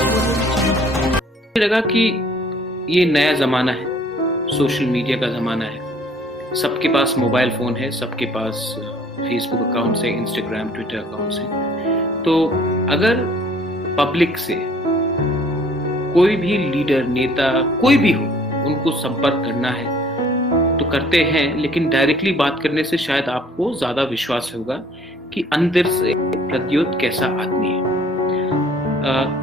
मुझे लगा कि ये नया ज़माना है, सोशल मीडिया का ज़माना है। सबके पास मोबाइल फ़ोन है, सबके पास फेसबुक अकाउंट्स है, इंस्टाग्राम, ट्विटर अकाउंट्स हैं। तो अगर पब्लिक से कोई भी लीडर, नेता, कोई भी हो, उनको संपर्क करना है तो करते हैं, लेकिन डायरेक्टली बात करने से शायद आपको ज़्यादा विश्वास होगा कि अंदर से प्रद्योत कैसा आदमी है।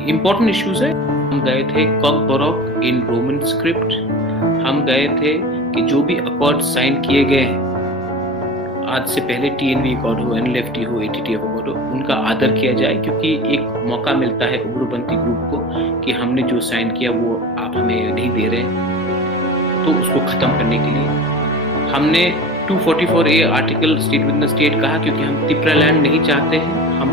इम्पोर्टेंट इश्यूज है। हम गए थे कॉकबोरोक इन रोमन स्क्रिप्ट। हम गए थे कि जो भी अकॉर्ड साइन किए गए हैं, आज से पहले TNV अकॉर्ड हो, NLFT हो, ATTF अकॉर्ड हो, उनका आदर किया जाए, क्योंकि एक मौका मिलता है उग्रपंथी ग्रुप को कि हमने जो साइन किया वो आप हमें नहीं दे रहे हैं, तो उसको ख़त्म करने के लिए हमने 244A article state with in state कहा, क्योंकि हम त्रिपुरा लैंड नहीं चाहते हैं, हम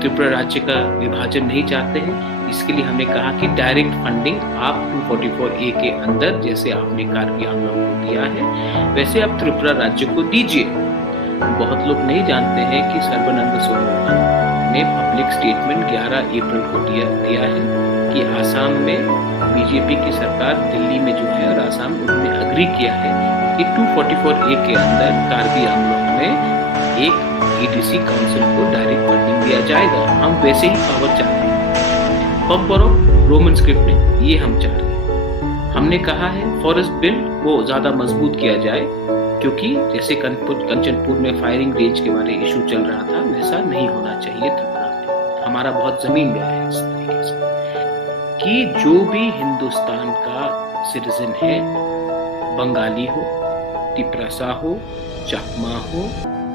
त्रिपुरा राज्य का विभाजन नहीं चाहते हैं। इसके लिए हमने कहा कि डायरेक्ट फंडिंग आप 244A के अंदर, जैसे आपने कार्बी आंग्लों को दिया है, वैसे आप त्रिपुरा राज्य को दीजिए। बहुत लोग नहीं जानते हैं कि सर्बानंद सोनोवाल ने पब्लिक स्टेटमेंट 11 अप्रैल को दिया है कि आसाम में बीजेपी की सरकार, दिल्ली में जो है और आसाम, उन्होंने अग्री किया है कि 244A के अंदर कार्बी आंग्लों में एक EDC काउंसिल को डायरेक्ट फंडिंग दिया जाएगा। हम वैसे ही पावर चाहते हैं। कॉकबोरोक रोमन स्क्रिप्ट में ये हम चाह रहे हैं। हमने कहा है फॉरेस्ट बिल को ज़्यादा मजबूत किया जाए, क्योंकि जैसे कंचनपुर में फायरिंग रेंज के बारे इशू चल रहा था, वैसा नहीं होना चाहिए त्रिपुरा में। हमारा बहुत जमीन गया है इस तरीके से कि जो भी हिंदुस्तान का सिटीजन है, बंगाली हो, तिपरासा हो, चकमा हो,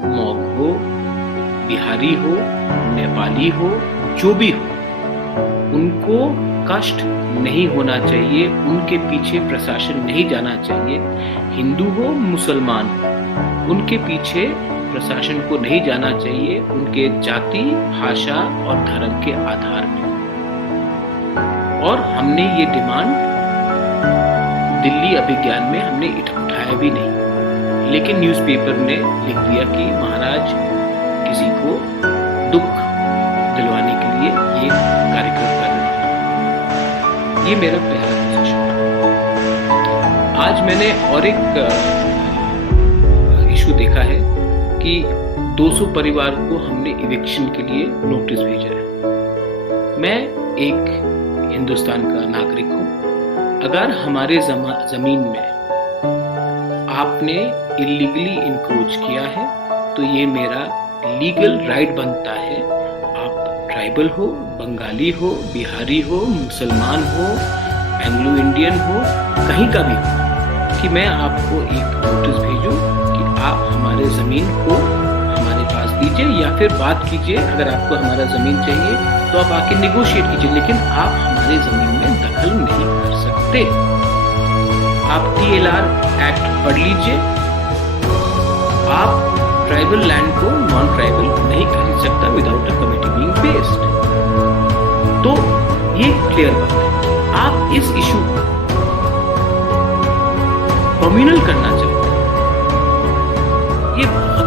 मॉग हो, बिहारी हो, नेपाली हो, जो भी हो, उनको कष्ट नहीं होना चाहिए, उनके पीछे प्रशासन नहीं जाना चाहिए। हिंदू हो, मुसलमान हो, उनके पीछे प्रशासन को नहीं जाना चाहिए, उनके जाति, भाषा और धर्म के आधार पर। और हमने ये डिमांड दिल्ली अभिज्ञान में हमने उठाया भी नहीं, लेकिन न्यूज़पेपर ने लिख दिया कि महाराज किसी को दुख दिलवाने के लिए ये कार्यक्रम कर रहे हैं। ये मेरा पहला पोजीशन। आज मैंने और एक इशू देखा है कि 200 परिवार को हमने इविक्शन के लिए नोटिस भेजा है। मैं एक हिंदुस्तान का नागरिक हूँ। अगर हमारे जमीन में आपने इलीगली इंक्रोच किया है, तो ये मेरा लीगल राइट बनता है। आप ट्राइबल हो, बंगाली हो, बिहारी हो, मुसलमान हो, एंग्लो इंडियन हो, कहीं का भी हो, कि मैं आपको एक नोटिस भेजूं कि आप हमारे ज़मीन को हमारे पास दीजिए, या फिर बात कीजिए। अगर आपको हमारा ज़मीन चाहिए तो आप आके निगोशिएट कीजिए, लेकिन आप हमारे ज़मीन में दखल नहीं कर सकते। आप TLR एक्ट पढ़ लीजिए। आप ट्राइबल लैंड को नॉन ट्राइबल नहीं खरीद सकता without a committee being based. तो ये क्लियर बात है। आप इस इशू को कम्युनल करना चाहते हैं, ये बहुत